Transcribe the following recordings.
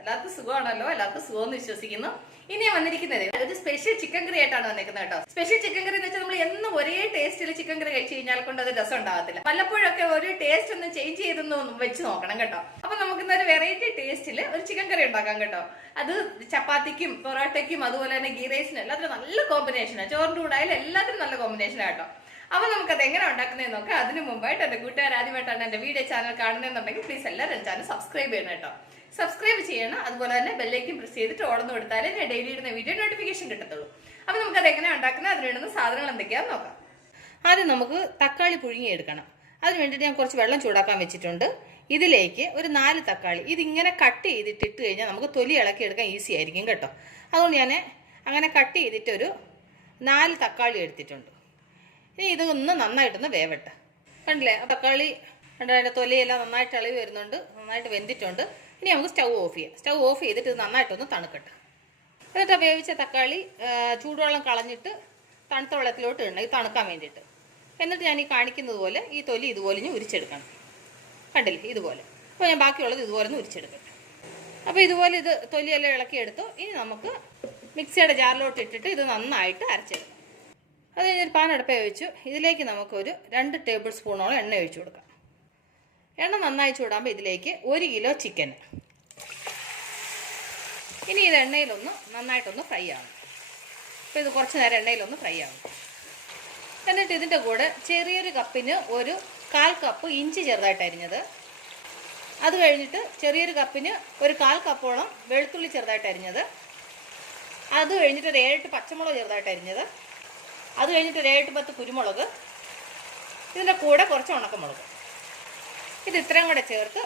എല്ലാവർക്കും സുഖമാണല്ലോ, എല്ലാവർക്കും സുഖമെന്ന് വിശ്വസിക്കുന്നു. ഇനി ഞാൻ വന്നിരിക്കുന്നത് ഒരു സ്പെഷ്യൽ ചിക്കൻ കറി ആയിട്ടാണ് വന്നിരിക്കുന്നത് കേട്ടോ. സ്പെഷ്യൽ ചിക്കൻ കറി എന്ന് വെച്ചാൽ നമ്മൾ എന്നും ഒരേ ടേസ്റ്റിൽ ചിക്കൻ കറി കഴിച്ചു കഴിഞ്ഞാൽ കൊണ്ട് അത് രസം ഉണ്ടാകത്തില്ല. വല്ലപ്പോഴൊക്കെ ഒരു ടേസ്റ്റ് ഒന്ന് ചേഞ്ച് ചെയ്തൊന്ന് വെച്ച് നോക്കണം കേട്ടോ. അപ്പൊ നമുക്ക് ഇന്നൊരു വെറൈറ്റി ടേസ്റ്റിൽ ഒരു ചിക്കൻ കറി ഉണ്ടാക്കാം കേട്ടോ. അത് ചപ്പാത്തിക്കും പൊറോട്ടയ്ക്കും അതുപോലെ തന്നെ ഗീ റൈസിനും എല്ലാത്തിനും നല്ല കോമ്പിനേഷനാണ്. ചോറിന്റെ കൂടെ ആയാലും എല്ലാത്തിനും നല്ല കോമ്പിനേഷനാണ് കേട്ടോ. അപ്പൊ നമുക്കത് എങ്ങനെ ഉണ്ടാക്കുന്നതെന്ന് നോക്കാം. അതിന് മുമ്പായിട്ട് എന്റെ കൂട്ടുകാർ ആദ്യമായിട്ടാണ് എന്റെ വീഡിയോ ചാനൽ കാണുന്നതെന്നുണ്ടെങ്കിൽ പ്ലീസ് എല്ലാവരും ചാനൽ സബ്സ്ക്രൈബ് ചെയ്യണം കേട്ടോ. സബ്സ്ക്രൈബ് ചെയ്യണം. അതുപോലെ തന്നെ ബെല്ലൈക്കും പ്രസ് ചെയ്തിട്ട് ഓളന്ന് കൊടുത്താലേ ഞാൻ ഡെയിലി ഇടുന്ന വീഡിയോ നോട്ടിഫിക്കേഷൻ കിട്ടത്തുള്ളൂ. അപ്പൊ നമുക്കത് എങ്ങനെ ഉണ്ടാക്കുന്നത്, അതിന് വേണ്ടുന്ന സാധനങ്ങൾ എന്തൊക്കെയാണെന്ന് നോക്കാം. ആദ്യം നമുക്ക് തക്കാളി പുഴുങ്ങിയെടുക്കണം. അതിന് വേണ്ടിയിട്ട് ഞാൻ കുറച്ച് വെള്ളം ചൂടാക്കാൻ വെച്ചിട്ടുണ്ട്. ഇതിലേക്ക് ഒരു 4 തക്കാളി ഇതിങ്ങനെ കട്ട് ചെയ്തിട്ട് ഇട്ട് കഴിഞ്ഞാൽ നമുക്ക് തൊലി ഇളക്കി എടുക്കാൻ ഈസി ആയിരിക്കും കേട്ടോ. അതുകൊണ്ട് ഞാൻ അങ്ങനെ കട്ട് ചെയ്തിട്ട് ഒരു 4 തക്കാളി എടുത്തിട്ടുണ്ട്. ഇനി ഇതൊന്ന് നന്നായിട്ടൊന്ന് വേവട്ടെ. കണ്ടില്ലേ, തക്കാളി അതിൻ്റെ തൊലിയെല്ലാം നന്നായിട്ട് ഇളകി വരുന്നുണ്ട്, നന്നായിട്ട് വെന്തിട്ടുണ്ട്. ഇനി നമുക്ക് സ്റ്റൗ ഓഫ് ചെയ്യാം. സ്റ്റൗ ഓഫ് ചെയ്തിട്ട് ഇത് നന്നായിട്ടൊന്ന് തണുക്കട്ടെ. എന്നിട്ട് വേവിച്ച തക്കാളി ചൂടുവെള്ളം കളഞ്ഞിട്ട് തണുത്ത വെള്ളത്തിലോട്ട് ഇടണം, ഇത് തണുക്കാൻ വേണ്ടിയിട്ട്. എന്നിട്ട് ഞാൻ ഈ കാണിക്കുന്നത് പോലെ ഈ തൊലി ഇതുപോലെ ഇനി ഉരിച്ചെടുക്കണം. കണ്ടില്ലേ, ഇതുപോലെ. അപ്പോൾ ഞാൻ ബാക്കിയുള്ളത് ഇതുപോലെ ഒന്ന് ഉരിച്ചെടുക്കട്ടെ. അപ്പോൾ ഇതുപോലെ ഇത് തൊലിയെല്ലാം ഇളക്കിയെടുത്തു. ഇനി നമുക്ക് മിക്സിയുടെ ജാറിലോട്ട് ഇട്ടിട്ട് ഇത് നന്നായിട്ട് അരച്ചെടുക്കാം. അത് കഴിഞ്ഞൊരു പാൻ അടുപ്പേ വെച്ചു. ഇതിലേക്ക് നമുക്കൊരു 2 ടേബിൾ സ്പൂണോളം എണ്ണ ഒഴിച്ചു കൊടുക്കാം. എണ്ണ നന്നായി ചൂടാകുമ്പോൾ ഇതിലേക്ക് 1 കിലോ ചിക്കൻ. ഇനി ഇത് എണ്ണയിലൊന്ന് നന്നായിട്ടൊന്ന് ഫ്രൈ ആവും. അപ്പോൾ ഇത് കുറച്ച് നേരം എണ്ണയിലൊന്ന് ഫ്രൈ ആവും. എന്നിട്ട് ഇതിൻ്റെ കൂടെ ചെറിയൊരു കപ്പിന് ഒരു 1/4 കപ്പ് ഇഞ്ചി ചെറുതായിട്ട് അരിഞ്ഞത്, അത് കഴിഞ്ഞിട്ട് ചെറിയൊരു കപ്പിന് ഒരു 1/4 കപ്പോളം വെളുത്തുള്ളി ചെറുതായിട്ട് അരിഞ്ഞത്, അത് കഴിഞ്ഞിട്ട് ഒരു 7-8 പച്ചമുളക് ചെറുതായിട്ട് അരിഞ്ഞത്, അത് കഴിഞ്ഞിട്ട് ഒരു 7-10 കുരുമുളക്, ഇതിൻ്റെ കൂടെ കുറച്ച് ഉണക്കമുളക്. ഇത് ഇത്രയും കൂടെ ചേർത്ത്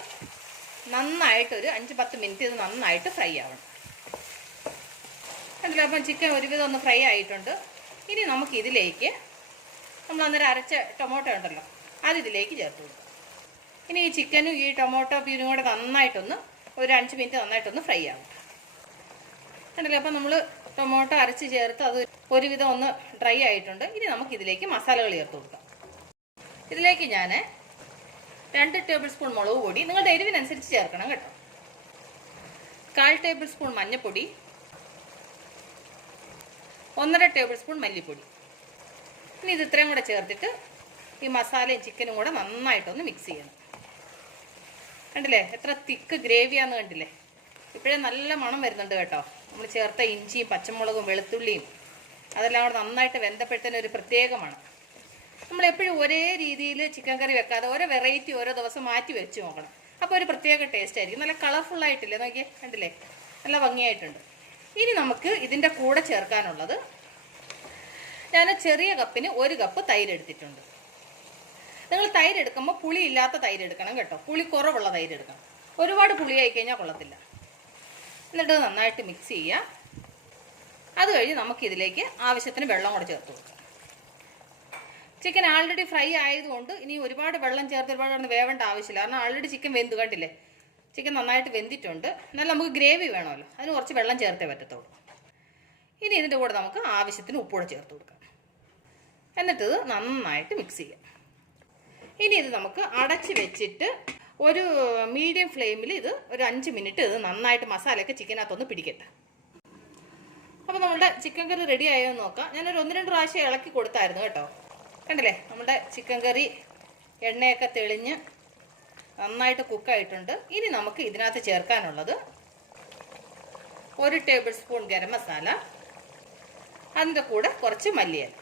നന്നായിട്ടൊരു 5-10 മിനിറ്റ് ഇത് നന്നായിട്ട് ഫ്രൈ ആവണം. കണ്ടില്ല, അപ്പം ചിക്കൻ ഒരുവിധം ഒന്ന് ഫ്രൈ ആയിട്ടുണ്ട്. ഇനി നമുക്ക് ഇതിലേക്ക് നമ്മൾ അന്നേരം അരച്ച ടൊമാറ്റോ ഉണ്ടല്ലോ, അതിതിലേക്ക് ചേർത്ത് കൊടുക്കും. ഇനി ഈ ചിക്കനും ഈ ടൊമാറ്റോ പ്യൂരും കൂടെ നന്നായിട്ടൊന്ന് ഒരു 5 മിനിറ്റ് നന്നായിട്ടൊന്ന് ഫ്രൈ ആവും. കണ്ടില്ല, അപ്പം നമ്മൾ ടൊമാറ്റോ അരച്ച് ചേർത്ത് അത് ഒരുവിധം ഒന്ന് ഡ്രൈ ആയിട്ടുണ്ട്. ഇനി നമുക്കിതിലേക്ക് മസാലകൾ ചേർത്ത് കൊടുക്കാം. ഇതിലേക്ക് ഞാൻ 2 ടേബിൾ സ്പൂൺ മുളക് പൊടി, നിങ്ങളുടെ എരിവിനനുസരിച്ച് ചേർക്കണം കേട്ടോ. 1/4 ടേബിൾ സ്പൂൺ മഞ്ഞൾപ്പൊടി, 1.5 ടേബിൾ സ്പൂൺ മല്ലിപ്പൊടി. ഇനി ഇത് ഇത്രയും കൂടെ ചേർത്തിട്ട് ഈ മസാലയും ചിക്കനും കൂടെ നന്നായിട്ടൊന്ന് മിക്സ് ചെയ്യണം. കണ്ടില്ലേ എത്ര തിക്ക് ഗ്രേവിയാന്ന് കണ്ടില്ലേ. ഇപ്പോഴേ നല്ല മണം വരുന്നുണ്ട് കേട്ടോ. നമ്മൾ ചേർത്ത ഇഞ്ചിയും പച്ചമുളകും വെളുത്തുള്ളിയും അതെല്ലാം കൂടെ നന്നായിട്ട് വെന്തപ്പെടുത്തുന്ന ഒരു പ്രത്യേകമാണ്. നമ്മളെപ്പോഴും ഒരേ രീതിയിൽ ചിക്കൻ കറി വെക്കാതെ ഓരോ വെറൈറ്റി ഓരോ ദിവസം മാറ്റി വെച്ച് നോക്കണം. അപ്പോൾ ഒരു പ്രത്യേക ടേസ്റ്റ് ആയിരിക്കും. നല്ല കളർഫുള്ളായിട്ടില്ലേ, നോക്കിയേ, കണ്ടില്ലേ, നല്ല ഭംഗിയായിട്ടുണ്ട്. ഇനി നമുക്ക് ഇതിൻ്റെ കൂടെ ചേർക്കാനുള്ളത്, ഞാൻ ചെറിയ കപ്പിന് 1 കപ്പ് തൈര് എടുത്തിട്ടുണ്ട്. നിങ്ങൾ തൈര് എടുക്കുമ്പോൾ പുളി ഇല്ലാത്ത തൈര് എടുക്കണം കേട്ടോ. പുളി കുറവുള്ള തൈര് എടുക്കണം. ഒരുപാട് പുളിയായി കഴിഞ്ഞാൽ കൊള്ളത്തില്ല. എന്നിട്ട് നന്നായിട്ട് മിക്സ് ചെയ്യുക. അത് കഴിഞ്ഞ് നമുക്കിതിലേക്ക് ആവശ്യത്തിന് വെള്ളം കൂടെ ചേർത്ത് കൊടുക്കാം. ചിക്കൻ ആൾറെഡി ഫ്രൈ ആയതുകൊണ്ട് ഇനി ഒരുപാട് വെള്ളം ചേർത്ത് ഒരുപാട് വേവേണ്ട ആവശ്യമില്ല. കാരണം ആൾറെഡി ചിക്കൻ വെന്ത്, കണ്ടില്ലേ, ചിക്കൻ നന്നായിട്ട് വെന്തിട്ടുണ്ട്. എന്നാൽ നമുക്ക് ഗ്രേവി വേണമല്ലോ, അതിന് കുറച്ച് വെള്ളം ചേർത്തേ പറ്റത്തുള്ളൂ. ഇനി ഇതിൻ്റെ കൂടെ നമുക്ക് ആവശ്യത്തിന് ഉപ്പൂടെ ചേർത്ത് കൊടുക്കാം. എന്നിട്ട് ഇത് നന്നായിട്ട് മിക്സ് ചെയ്യാം. ഇനി ഇത് നമുക്ക് അടച്ച് വെച്ചിട്ട് ഒരു മീഡിയം ഫ്ലെയിമിൽ ഇത് ഒരു 5 മിനിറ്റ് ഇത് നന്നായിട്ട് മസാലയൊക്കെ ചിക്കനകത്തൊന്ന് പിടിക്കട്ടെ. അപ്പോൾ നമ്മുടെ ചിക്കൻ കറി റെഡി ആയോ എന്ന് നോക്കാം. ഞാനൊരു 1-2 പ്രാവശ്യം ഇളക്കി കൊടുത്തായിരുന്നു കേട്ടോ. കണ്ടില്ലേ, നമ്മുടെ ചിക്കൻ കറി എണ്ണയൊക്കെ തെളിഞ്ഞ് നന്നായിട്ട് കുക്കായിട്ടുണ്ട്. ഇനി നമുക്ക് ഇതിനകത്ത് ചേർക്കാനുള്ളത് 1 ടേബിൾ സ്പൂൺ ഗരം മസാല, അതിൻ്റെ കൂടെ കുറച്ച് മല്ലിയില.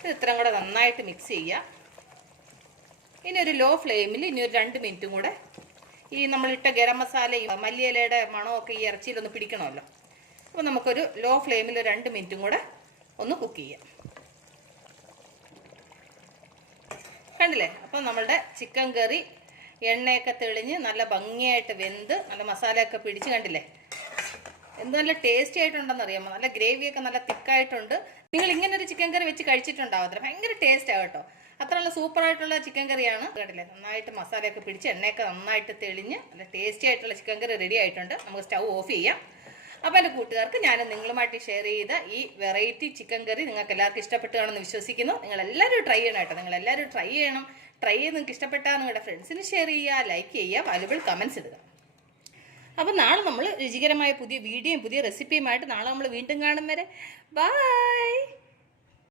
ഇത് ഇത്രയും കൂടെ നന്നായിട്ട് മിക്സ് ചെയ്യുക. ഇനി ഒരു ലോ ഫ്ലെയിമിൽ ഇനി ഒരു 2 മിനിറ്റും കൂടെ ഈ നമ്മളിട്ട ഗരം മസാലയും മല്ലിയിലയുടെ മണമൊക്കെ ഈ ഇറച്ചിയിലൊന്ന് പിടിക്കണമല്ലോ. അപ്പോൾ നമുക്കൊരു ലോ ഫ്ലെയിമിൽ 2 മിനിറ്റും കൂടെ ഒന്ന് കുക്ക് ചെയ്യാം. കണ്ടില്ലേ, അപ്പം നമ്മളുടെ ചിക്കൻ കറി എണ്ണയൊക്കെ തെളിഞ്ഞ് നല്ല ഭംഗിയായിട്ട് വെന്ത് നല്ല മസാലയൊക്കെ പിടിച്ച്, കണ്ടില്ലേ, എന്ത് നല്ല ടേസ്റ്റി ആയിട്ടുണ്ടെന്ന് അറിയാമോ. നല്ല ഗ്രേവിയൊക്കെ നല്ല തിക്കായിട്ടുണ്ട്. നിങ്ങൾ ഇങ്ങനെ ഒരു ചിക്കൻ കറി വെച്ച് കഴിച്ചിട്ടുണ്ടാവത്തില്ല, ഭയങ്കര ടേസ്റ്റ് ആകട്ടോ. അത്ര നല്ല സൂപ്പറായിട്ടുള്ള ചിക്കൻ കറിയാണ്. കണ്ടില്ലേ, നന്നായിട്ട് മസാലയൊക്കെ പിടിച്ച് എണ്ണയൊക്കെ നന്നായിട്ട് തെളിഞ്ഞ് നല്ല ടേസ്റ്റി ആയിട്ടുള്ള ചിക്കൻ കറി റെഡി ആയിട്ടുണ്ട്. നമുക്ക് സ്റ്റൗ ഓഫ് ചെയ്യാം. അപ്പോൾ എൻ്റെ കൂട്ടുകാർക്ക് ഞാൻ നിങ്ങളുമായിട്ട് ഷെയർ ചെയ്ത ഈ വെറൈറ്റി ചിക്കൻ കറി നിങ്ങൾക്ക് എല്ലാവർക്കും ഇഷ്ടപ്പെട്ടു കാണുമെന്ന് വിശ്വസിക്കുന്നു. നിങ്ങളെല്ലാവരും ട്രൈ ചെയ്യണം കേട്ടോ. നിങ്ങളെല്ലാവരും ട്രൈ ചെയ്യണം. ട്രൈ ചെയ്ത് നിങ്ങൾക്ക് ഇഷ്ടപ്പെട്ടാൽ നിങ്ങളുടെ ഫ്രണ്ട്സിന് ഷെയർ ചെയ്യുക, ലൈക്ക് ചെയ്യുക, വാല്യുബിൾ കമൻസ് ഇടുക. അപ്പം നാളെ നമ്മൾ രുചികരമായ പുതിയ വീഡിയോയും പുതിയ റെസിപ്പിയുമായിട്ട് നാളെ നമ്മൾ വീണ്ടും കാണും വരെ ബായ്.